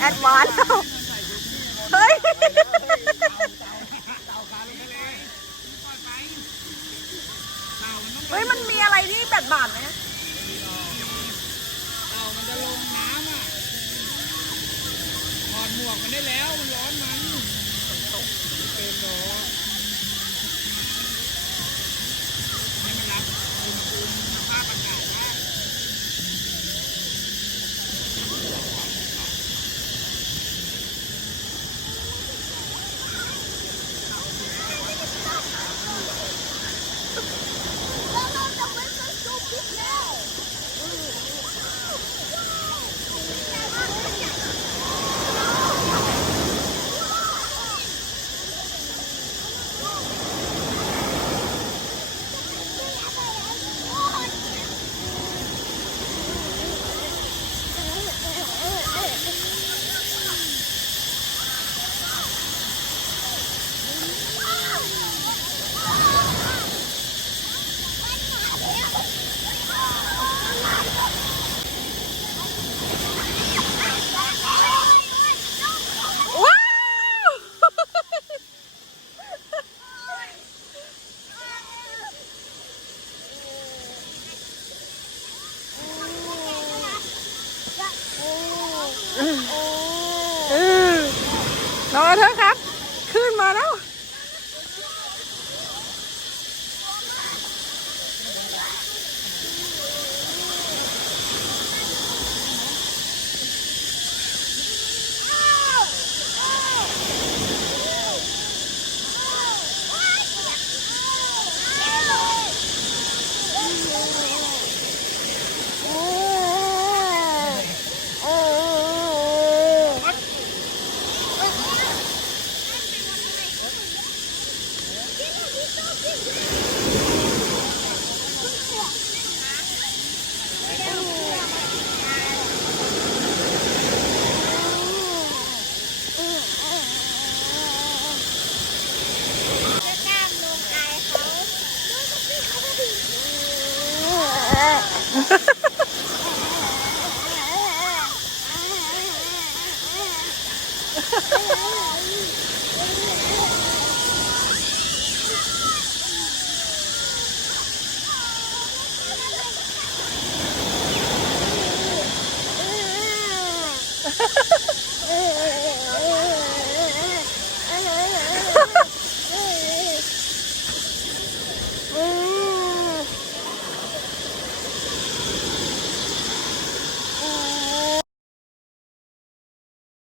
แอดวานซ์เฮ้ยเฮ้ยมันมีอะไรที่แบบบาดไหมเต่ามันจะลงน้ำอ่ะถอดหมวกมันได้แล้วมันร้อนมันเป็นหรอให้มันรับอุณหภูมิสภาพอากาศได้น้องอาเธอร์ครับขึ้นมาแล้ว